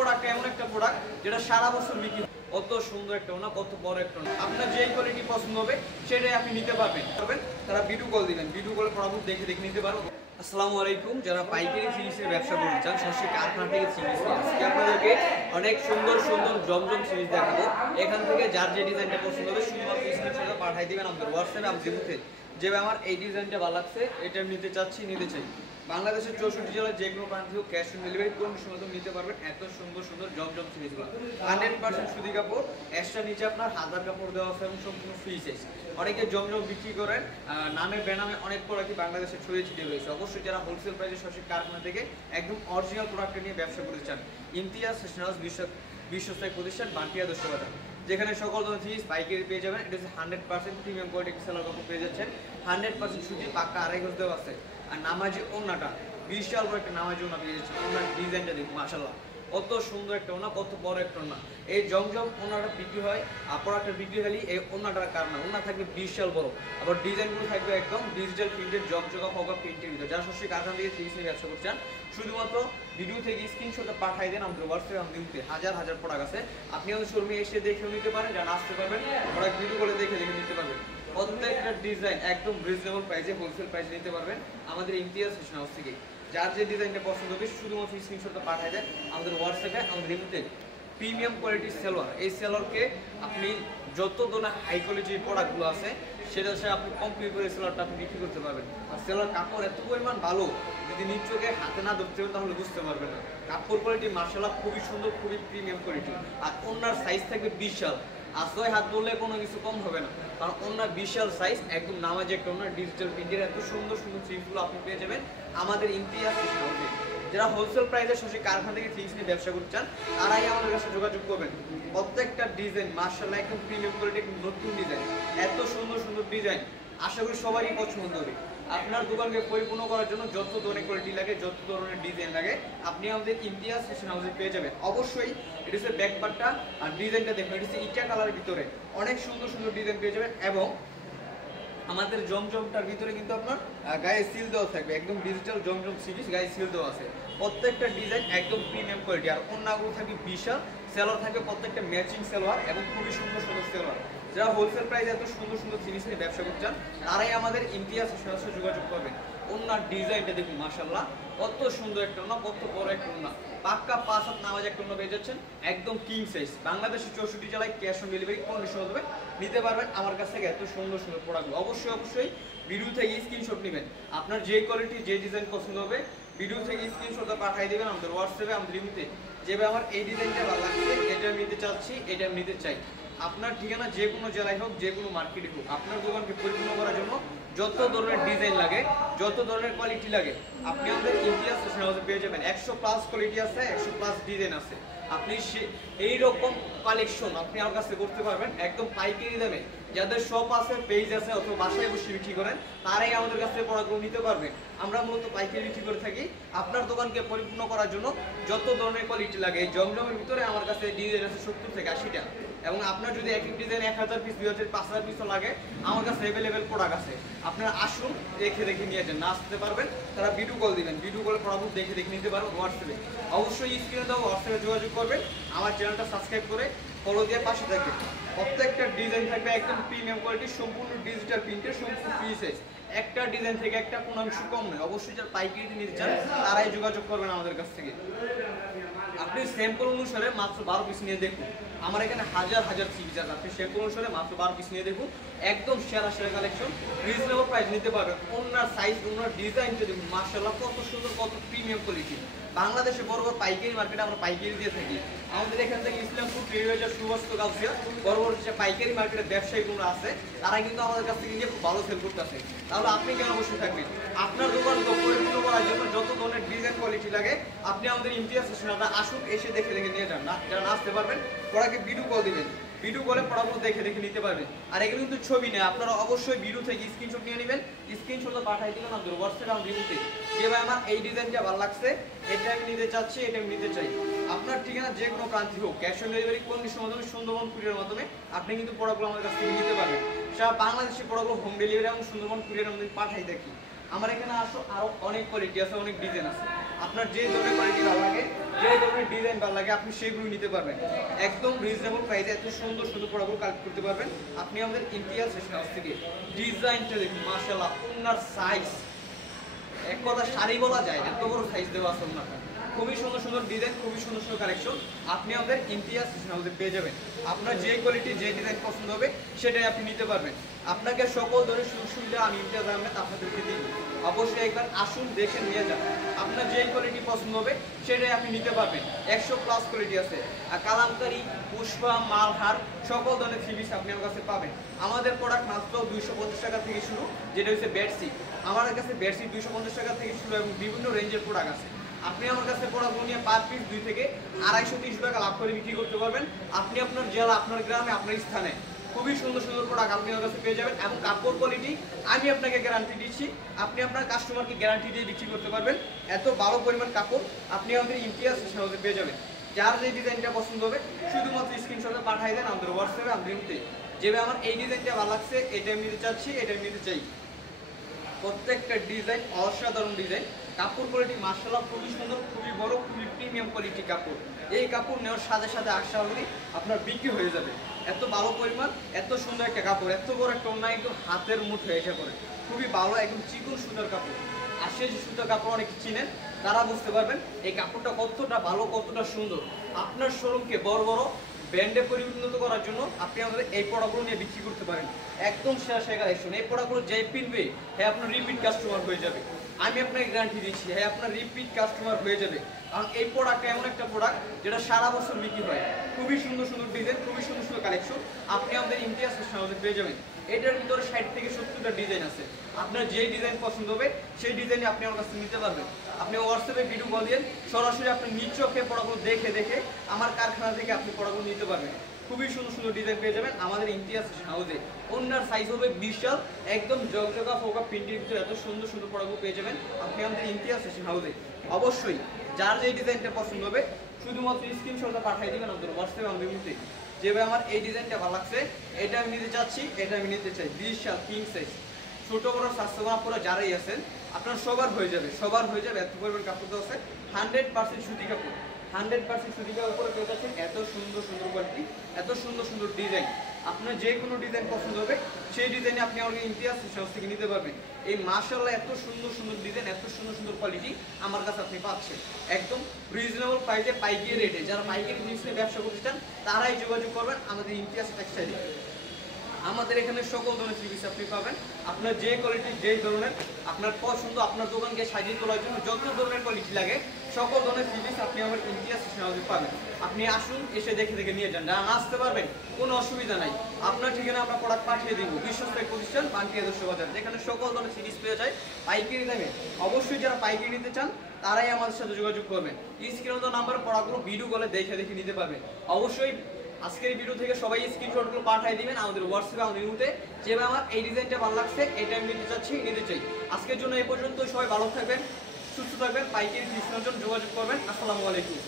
Product এমন একটা product যেটা সারা বছর বিক্রি হয়। কত সুন্দর একটা ওনা, কত বড় একটা ওনা, আপনার যেই কোয়ালিটি পছন্দ হবে সেটাই আপনি নিতে পারবেন। তারা ভিডিও কল দিবেন, ভিডিও কলে প্রোডাক্ট দেখে নিতে পারবেন। আসসালামু আলাইকুম, যারা পাইকারি সিরিজের ব্যবসা করতে চান সরাসরি কারখানা থেকে সিরিজ আজকে আপনাদেরকে অনেক সুন্দর সুন্দর জমজম সিরিজ দেখাবো। এখান থেকে যার যে ডিজাইনটা পছন্দ হবে শুধুমাত্র স্ক্রিনশটে পাঠিয়ে দিবেন আমাদের হোয়াটসঅ্যাপে। আমি দিতে যেভাবে আমার এই ডিজাইনটা ভালো লাগছে এটা নিতে চাচ্ছি, নিতে চাই। বাংলাদেশের 64 জেলার যে কোনো প্রান্ত থেকে ক্যাশ অন ডেলিভারি কোন সময় নিতে পারবেন। এত সুন্দর সুন্দর জমজম সিরিজগুলো 100% সুতি কাপড়, এক্সট্রা নিচে আপনার 1000 কাপড় দেওয়া আছে এবং সম্পূর্ণ ফ্রি সাইজ। অনেকে জমজম বিক্রি করেন, নামে বেনামে অনেক প্রোডাক্ট বাংলাদেশে ছড়িয়ে ছিটিয়ে রয়েছে। অবশ্যই যারা হোলসেল প্রাইসে সরাসরি কারখানা থেকে একদম অরিজিনাল প্রোডাক্ট নিয়ে ব্যবসা করতে চান, ইমতিয়াজ ফ্যাশন হাউস বিশ্বস্থায়ী প্রতিষ্ঠান বান্টিয়া 10 টাকা, যেখানে সকল ধরনের জিনিস পাইকারি পেয়ে যাবেন। এটা হচ্ছে 100% প্রিমিয়াম কোয়ালিটি সেলার কাপড় পেয়ে যাচ্ছেন। 100% সুতি পাক্কা আড়াই গজ দেওয়া আছে। আর নামাজি ওন্নাটা বিশাল বড় একটা নামাজি ওন্না পেয়ে যাচ্ছেন। ওনার ডিজাইনটা দেখুন, মাশাআল্লাহ কত সুন্দর একটা ওনা, কত বড় একটা ওনা। এই জমজম ওনাটা বিক্রি হয়, প্রোডাক্টের বিক্রি খালি এই ওনাটার কারণে। ওনা থাকবে বিশাল বড়, আবার ডিজাইনগুলো থাকবে একদম ডিজিটাল প্রিন্টেড, জগজগা ফগা প্রিন্টের ভিতরে। যারা সরাসরি কারখানা থেকে সিরিজ নিয়ে ব্যবসা করছেন শুধুমাত্র ভিডিও থেকে স্ক্রিনশটটা পাঠিয়ে দেন আমাদের হোয়াটসঅ্যাপে। আমাদের দিতে হাজার হাজার প্রোডাক্ট আছে, আপনি আমাদের শোরুমে এসে দেখেও নিতে পারেন, যারা আসতে পারবেন প্রোডাক্ট ভিডিও করে দেখে নিতে পারবেন। প্রত্যেকটা ডিজাইন একদম রিজনেবল প্রাইসে হোলসেল প্রাইসে নিতে পারবেন আমাদের ইমতিয়াজ ফ্যাশন হাউস থেকে। যার যে ডিজাইনটা পছন্দ হবে শুধুমাত্র স্ক্রিনশটটা পাঠিয়ে দেন আমাদের হোয়াটসঅ্যাপে। আমাদের এমনিতে প্রিমিয়াম কোয়ালিটির সেলোয়ার, এই সেলোয়ারকে আপনি যত ধরনের হাই কোয়ালিটির প্রোডাক্টগুলো আছে সেটা সে আপনি কমপ্লিট করে সেলোয়ারটা আপনি বিক্রি করতে পারবেন। আর সেলোয়ার কাপড় এত পরিমাণ ভালো, যদি নিজ চোখে হাতে না ধরতে হবে তাহলে বুঝতে পারবেন না। কাপড় কোয়ালিটি মাশাআল্লাহ খুবই সুন্দর, খুবই প্রিমিয়াম কোয়ালিটি। আর ওনার সাইজ থাকবে বিশাল, আর 6 হাত ধরলে কোনো কিছু কম হবে না, কারণ ওনার বিশাল সাইজ, একদম নামাজি একটা ওনার ডিজিটাল প্রিন্টের। এত সুন্দর সুন্দর থ্রিগুলো আপনি পেয়ে যাবেন আমাদের ইমতিয়াজ ফ্যাশন হাউসে। যারা হোলসেল প্রাইসে সরাসরি কারখানা থেকে থ্রিস নিয়ে ব্যবসা করতে চান তারাই আমাদের কাছে যোগাযোগ করবেন। প্রত্যেকটা ডিজাইন মাশাআল্লাহ একদম প্রিমিয়াম কোয়ালিটির নতুন ডিজাইন, এত সুন্দর সুন্দর ডিজাইন, আশা করি সবারই পছন্দ হবে। আপনার দোকানকে পরিপূর্ণ করার জন্য যত ধরনের কোয়ালিটি লাগে, যত ধরনের ডিজাইন লাগে আপনি আমাদের ইমতিয়াজ ফ্যাশন হাউসে পেয়ে যাবেন। অবশ্যই এটা হচ্ছে ব্যাক পার্টটা, আর ডিজাইনটা দেখুন, এটা হচ্ছে ইটা কালারের ভিতরে অনেক সুন্দর সুন্দর ডিজাইন পেয়ে যাবেন। এবং আমাদের জমজমটার ভিতরে কিন্তু আপনার গায়ে সিল দেওয়া থাকবে, একদম ডিজিটাল জমজম সিরিজ গায়ে সিল দেওয়া আছে। প্রত্যেকটা ডিজাইন একদম প্রিমিয়াম কোয়ালিটি। আর অন্যগুলো থাকবে বিশাল, সেলোয়ার থাকবে প্রত্যেকটা ম্যাচিং সেলোয়ার এবং খুবই সুন্দর সুন্দর সেলোয়ার। যারা হোলসেল প্রাইসে এত সুন্দর সুন্দর জিনিস নিয়ে ব্যবসা করতে চান তারাই আমাদের ইমতিয়াজ সরাসরি যোগাযোগ করবেন। ওনার ডিজাইনটা দেখুন মাশাআল্লাহ কত সুন্দর একটা ওনা, কত বড় একটা ওনা, পাক্কা 5 হাত নামাজ একটা ওনা পেয়ে যাচ্ছেন, একদম কিং সাইজ। বাংলাদেশের 64 জেলায় ক্যাশ অন ডেলিভারি কন্ডিশন হবে, নিতে পারবেন আমার কাছ থেকে এত সুন্দর সুন্দর প্রোডাক্টগুলো। অবশ্যই ভিডিও থেকে স্ক্রিনশট নেবেন, আপনার যে কোয়ালিটি যে ডিজাইন পছন্দ হবে ভিডিও থেকে স্ক্রিনশটটা পাঠিয়ে দেবেন আমাদের হোয়াটসঅ্যাপে। আমাদের লিমিটে যেভাবে আমার এই ডিজাইনটা ভালো লাগছে, এটা নিতে চাচ্ছি, এটা নিতে চাই। আপনার ঠিকানা যে কোনো জেলায় হোক, যে কোনো মার্কেটে হোক, আপনার দোকানকে পরিপূর্ণ করার জন্য যত ধরনের ডিজাইন লাগে, যত ধরনের কোয়ালিটি লাগে আপনি আমাদের ইমতিয়াজ ফ্যাশন হাউসে পেয়ে যাবেন। 100+ কোয়ালিটি আছে, 100+ ডিজাইন আছে। আপনি এইরকম কালেকশন আপনি আমার কাছে করতে পারবেন একদম পাইকারি দামে। যাদের শপ আছে, পেজ আছে অথবা বাসায় বসে বিক্রি করেন তারাই আমাদের কাছ থেকে প্রোডাক্টগুলো নিতে পারবেন। আমরা মূলত পাইকারি বিক্রি করে থাকি। আপনার দোকানকে পরিপূর্ণ করার জন্য যত ধরনের কোয়ালিটি লাগে, এই জমজমের ভিতরে আমার কাছে ডিজাইন আছে 70 থেকে 80টা। এবং আপনার যদি এক এক ডিজাইন 1000 পিস, 2000, 5000 পিসও লাগে আমার কাছে অ্যাভেলেবেল প্রোডাক্ট আছে। আপনারা আসুন, দেখে নিয়ে যান। না আসতে পারবেন তারা ভিডিও কল দিবেন, ভিডিও কলে প্রোডাক্ট দেখে নিতে পারবেন হোয়াটসঅ্যাপে। অবশ্যই স্ক্রিনে দাও হোয়াটসঅ্যাপে যোগাযোগ করবেন, আমার চ্যানেলটা সাবস্ক্রাইব করে ফলো দিয়ে পাশে থাকবেন। প্রত্যেকটা ডিজাইন থাকবে একদম প্রিমিয়াম কোয়ালিটি, সম্পূর্ণ ডিজিটাল প্রিন্টের, সম্পূর্ণ ফ্রি সাইজ। একটা ডিজাইন থেকে একটা কোনো অংশ কম নয়। অবশ্যই যারা পাইকারি নিতে চান তারাই যোগাযোগ করবেন আমাদের কাছ থেকে। আপনি স্যাম্পল অনুসারে মাত্র 12 পিস নিয়ে দেখুন, আমার এখানে হাজার হাজার পিস আছে। আপনি স্যাম্পল অনুসারে মাত্র 12 পিস নিয়ে দেখুন, একদম সেরা কালেকশন, রিজনেবল প্রাইস নিতে পারবেন। ওনার সাইজ, ওনার ডিজাইন যদি মাশাআল্লাহ কত সুন্দর, কত প্রিমিয়াম কোয়ালিটি। বাংলাদেশে বড় বড় পাইকারি মার্কেটে আমরা পাইকারি দিয়ে থাকি। আমাদের এখান থেকে ইসলামপুর, টেরিবাজার, সুবাস্ত, গাউসিয়া বড় বড় যে পাইকারি মার্কেটের ব্যবসায়ীগুলো আছে তারা কিন্তু আমাদের কাছ থেকে নিয়ে খুব ভালো সেল করতেছে। তাহলে আপনি কেন বসে থাকবেন? আপনার দোকান পরিপূর্ণ করার জন্য যত ধরনের ডিজাইন কোয়ালিটি লাগে আপনি আমাদের ইমতিয়াজ ফ্যাশন হাউসে আসুন, এসে দেখে নিয়ে যান। না যারা না আসতে পারবেন ওরাকে ভিডিও কল দিবেন, ভিডিও কলে প্রোডাক্টগুলো দেখে নিতে পারবেন। আর এগুলো কিন্তু ছবি নেই, আপনারা অবশ্যই ভিডিও থেকে স্ক্রিনশট নিয়ে নেবেন, স্ক্রিনশটটা পাঠিয়ে দিবেন আমাদের হোয়াটসঅ্যাপে। আমাদের ভিডিওতে যে ভাই আমার এই ডিজাইনটা ভালো লাগছে, এটা আমি নিতে চাচ্ছি, এটা আমি নিতে চাই। আপনার ঠিকানা যে কোনো প্রান্তে হোক, ক্যাশ অন ডেলিভারি কন্ডিশনের মাধ্যমে, সুন্দরবন কুরিয়ারের মাধ্যমে আপনি কিন্তু প্রোডাক্টগুলো আমাদের কাছ থেকে নিতে পারবেন। সারা বাংলাদেশি প্রোডাক্টগুলো হোম ডেলিভারি এবং সুন্দরবন কুরিয়ারের মাধ্যমে পাঠাই দেখি। আমার এখানে আসো, আরো অনেক কোয়ালিটি আছে, অনেক ডিজাইন আছে। আপনার যে ধরনের কোয়ালিটি ভালো লাগে, যে ধরনের ডিজাইন ভালো লাগে, আপনি সেগুলো নিতে পারবেন। একদম রিজনেবল প্রাইসে এত সুন্দর সুন্দর প্রোডাক্টগুলো কালেক্ট করতে পারবেন। আপনি আমাদের ইমতিয়াজ ফ্যাশন হাউস থেকে ডিজাইনটা দেখুন, মাশাআল্লাহ, ওনার সাইজ এক কথা শাড়ি বলা যায়, এত বড় সাইজ দেওয়া আছে ওনাটা। খুবই সুন্দর সুন্দর ডিজাইন, খুবই সুন্দর সুন্দর কালেকশন আপনি আমাদের ইমতিয়াজ ফ্যাশন হাউসে পেয়ে যাবেন। আপনার যে কোয়ালিটি, যে ডিজাইন পছন্দ হবে সেটাই আপনি নিতে পারবেন। আপনাকে সকল ধরনের সুযোগ সুবিধা আমি ইমতিয়াজ আহমেদ আপনাদেরকে দিই। অবশ্যই একবার আসুন, দেখে নিয়ে যান। আপনার যেই কোয়ালিটি পছন্দ হবে সেটাই আপনি নিতে পারবেন। 100+ কোয়ালিটি আছে, আর কালামকারী, পুষ্পা, মালহার সকল ধরনের থ্রি পিস আপনি আমার কাছে পাবেন। আমাদের প্রোডাক্ট মাত্র 250 টাকা থেকে শুরু, যেটা হচ্ছে বেডশিট। আমাদের কাছে বেডশিট 250 টাকা থেকে শুরু এবং বিভিন্ন রেঞ্জের প্রোডাক্ট আছে। আপনি আমার কাছে প্রোডাক্টগুলো নিয়ে পার পিস 2 থেকে 250-300 টাকা লাভ করে বিক্রি করতে পারবেন। আপনি আপনার জেলা, আপনার গ্রামে, আপনার স্থানে খুবই সুন্দর সুন্দর প্রোডাক্ট আপনি আমার কাছে পেয়ে যাবেন। এবং কাপড় কোয়ালিটি আমি আপনাকে গ্যারান্টি দিচ্ছি, আপনি আপনার কাস্টমারকে গ্যারান্টি দিয়ে বিক্রি করতে পারবেন। এত ভালো পরিমাণ কাপড় আপনি আমাদের ইমতিয়াজ ফ্যাশন হাউসে পেয়ে যাবেন। যার যে ডিজাইনটা পছন্দ হবে শুধুমাত্র স্ক্রিনশটে পাঠিয়ে দেন আমাদের হোয়াটসঅ্যাপে, আমাদের ইমতে যেভাবে আমার এই ডিজাইনটা ভালো লাগছে, এটা আমি নিতে চাচ্ছি, এটা আমি নিতে চাই। প্রত্যেকটা ডিজাইন অসাধারণ ডিজাইন, কাপড় কোয়ালিটি মাশাআল্লাহ খুবই সুন্দর, খুবই বড়, খুবই প্রিমিয়াম কোয়ালিটি কাপড়। এই কাপড় নেওয়ার সাথে সাথে আশা করি আপনার বিক্রি হয়ে যাবে। এত ভালো পরিমাণ, এত সুন্দর একটা কাপড়, এত বড় একটা ওড়না, একদম হাতের মুঠো এসে পড়ে, খুবই ভালো, একদম চিকন সুতার কাপড়। আর সেই সুতার কাপড় অনেক চিনেন, তারা বুঝতে পারবেন এই কাপড়টা কতটা ভালো, কতটা সুন্দর। আপনার শোরুমকে বড় বড় ব্র্যান্ডে পরিণত করার জন্য আপনি আমাদের এই প্রোডাক্টগুলো নিয়ে বিক্রি করতে পারেন। একদম সেরা কালেকশন। এই প্রোডাক্টগুলো যে কিনবে হ্যাঁ আপনার রিপিট কাস্টমার হয়ে যাবে, আমি আপনাকে গ্যারান্টি দিচ্ছি। হ্যাঁ আপনার রিপিট কাস্টমার হয়ে যাবে, কারণ এই প্রোডাক্টটা এমন একটা প্রোডাক্ট যেটা সারা বছর বিক্রি হয়। খুবই সুন্দর সুন্দর ডিজাইন, খুবই সুন্দর সুন্দর কালেকশন আপনি আমাদের ইমতিয়াজ ফ্যাশন হাউসে পেয়ে যাবেন। এটার ভিতরে 60 থেকে 70টা ডিজাইন আছে। আপনার যেই ডিজাইন পছন্দ হবে সেই ডিজাইনে আপনি আমার কাছে নিতে পারবেন। আপনি হোয়াটসঅ্যাপে ভিডিও কল দিয়ে সরাসরি আপনি নিজ চোখে প্রোডাক্টগুলো দেখে দেখে আমার কারখানা থেকে আপনি প্রোডাক্টগুলো নিতে পারবেন। খুবই সুন্দর সুন্দর ডিজাইন পেয়ে যাবেন আমাদের ইমতিয়াজ ফ্যাশন হাউসে। ওনার সাইজ হবে বিশাল, একদম জগজগা ফোকা প্রিন্টের ভিতরে এত সুন্দর সুন্দর প্রোডাক্টগুলো পেয়ে যাবেন আপনি আমাদের ইমতিয়াজ ফ্যাশন হাউসে। অবশ্যই যার যেই ডিজাইনটা পছন্দ হবে শুধুমাত্র স্ক্রিনশটটা পাঠিয়ে দিবেন আমাদের হোয়াটসঅ্যাপে, আমাদের মধ্যে যেভাবে আমার এই ডিজাইনটা ভালো লাগছে, এটা আমি নিতে চাচ্ছি, এটা আমি নিতে চাই। বিশাল কিং সাইজ, ছোট বড় স্বাস্থ্যবান আপনারা যারাই আছেন আপনার সবার হয়ে যাবে, সবার হয়ে যাবে। এত পরিমাণ কাপড় দেওয়া আছে, 100% সুতি কাপড়, 100% সুতি কাপড় উপরে পেয়ে যাচ্ছেন। এত সুন্দর সুন্দর কোয়ালিটি, এত সুন্দর সুন্দর ডিজাইন, আপনার যে কোনো ডিজাইন পছন্দ হবে সেই ডিজাইনে আপনি আমাকে ইমতিয়াজ ফ্যাশন হাউস থেকে নিতে পারবেন। এই মাশাআল্লাহ এত সুন্দর সুন্দর ডিজাইন, এত সুন্দর সুন্দর কোয়ালিটি আমার কাছে আপনি পাচ্ছেন একদম রিজনেবল প্রাইসে, পাইকারি রেটে। যারা পাইকারি জিনিস নিয়ে ব্যবসা প্রতিষ্ঠান তারাই যোগাযোগ করবেন আমাদের ইমতিয়াজ টেক্সটাইলে। আমাদের এখানে সকল ধরনের থ্রি পিস আপনি পাবেন। আপনার যে কোয়ালিটি, যেই ধরনের আপনার পছন্দ, আপনার দোকানকে সাজিয়ে তোলার জন্য যত ধরনের কোয়ালিটি লাগে সকল ধরনের থ্রি পিস আপনি আমার ইমতিয়াজ ফ্যাশন হাউসে পাবেন। আপনি আসুন, এসে দেখে দেখে নিয়ে যান, না আসতে পারবেন কোনো অসুবিধা নাই। আপনার ঠিকানা আমরা প্রোডাক্ট পাঠিয়ে দিব। বিশ্বস্ত প্রতিষ্ঠান বান্টি আদর্শ বাজার, যেখানে সকল ধরনের থ্রি পিস পেয়ে যায় পাইকারি দামে। অবশ্যই যারা পাইকারি নিতে চান তারাই আমাদের সাথে যোগাযোগ করবেন। স্ক্রিনে দেওয়া নাম্বারে প্রোডাক্টগুলো ভিডিও কলে দেখে দেখে নিতে পারবেন। অবশ্যই আজকের এই ভিডিও থেকে সবাই স্ক্রিনশটগুলো পাঠিয়ে দিবেন আমাদের হোয়াটসঅ্যাপে, আমাদের ইমোতে যেভাবে আমার এই ডিজাইনটা ভালো লাগছে, এটা আমি নিতে চাচ্ছি, নিতে চাই। আজকের জন্য এই পর্যন্ত, সবাই ভালো থাকবেন, সুস্থ থাকবেন, পাইকারি থ্রি পিসের জন্য যোগাযোগ করবেন। আসসালামু আলাইকুম।